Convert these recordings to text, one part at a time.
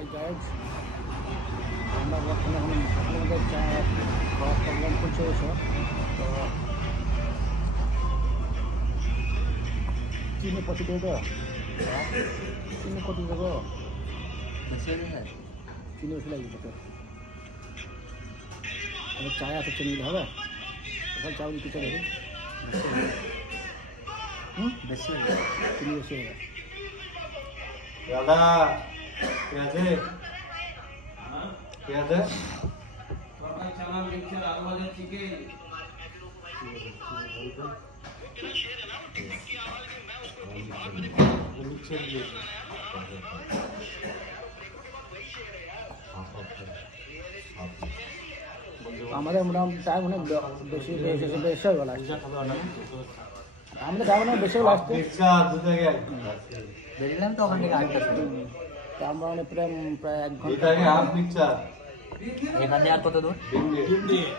Hi guys, আমরা বর্তমানে আপনাদের চা খাওয়ার প্রোগ্রাম করছে এসব। তো চিনি কত দেবো, চিনি কত দেবো, চিনি বেশি লাগবে তো। আবার চায় এত চিনি দিলে হবে, ওখানে চাউল কিছু দেবে বেশি হবে, চিনি বেশি হবে। দাদা কে আছে? কে আছে? তরকারি চানা মিক্সচার আলু ভাজা চিকেন আমাদের মোটামুটি টাইম অনেক বেশি বেশি হয়ে গেল। আমাদের টাইম অনেক বেশি হয়ে আসতে বেরিলাম তো ওখান থেকে তো আমরা অনেক প্রায় 1 ঘন্টা। এখান থেকে আর কত দূর?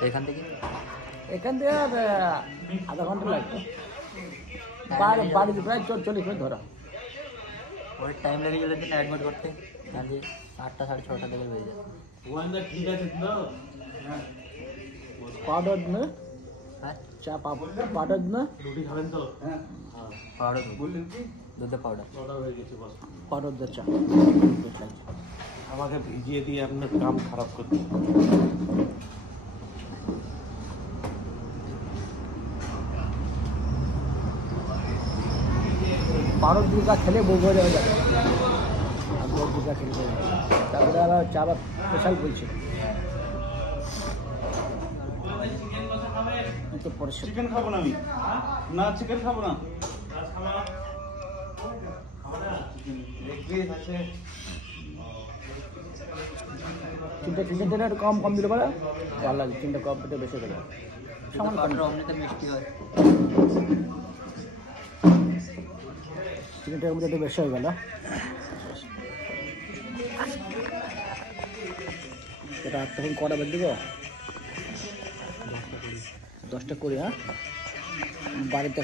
এখান থেকে আর আধা ঘন্টা লাগবে। বাড়িতে প্রায় 40 মিনিট ধরো। ওই টাইম লেগে গেলে দিন অ্যাডমিট করতে, তাহলে 8টা 6:30 থেকে হয়ে যাবে। ঠিক আছে তো পাউডার না হ্যাঁ, চা পাউডার না রুটি খাবেন তো? পাউডার দুধে পাউডার হয়ে গেছে বস। পাউডার দিয়ে চা আমাকে ভিজিয়ে দিয়ে আপনার কাম খারাপ করতে। পাউডার দুধা খেলে বই হয়ে যাবে। দুধা খেলে তারপরে আবার চা বা স্পেশাল বলছে তো পরে চিকেন খাবো না আমি, না চিকেন খাবো না। তিনটে দিলে একটু কম দিলে পারে ভালো লাগে। 3টা কম দিতে বেশি দেবে, সামান্য কম। পাউডার অমনিতে মিষ্টি হয়। 3টার মধ্যে একটু বেশি হয়ে গেল। এটা তখন কটা বেদ দিব? 10টা 20। হ্যাঁ, বাড়িতে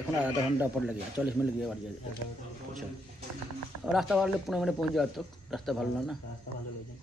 এখন আধা ঘন্টা পর লাগে, 40 মিনিট গিয়ে বাড়ি যাবে। রাস্তা ভালো 15 মিনিট পৌঁছে যাওয়ার তো। রাস্তা ভালো না, রাস্তা ভালো লেগে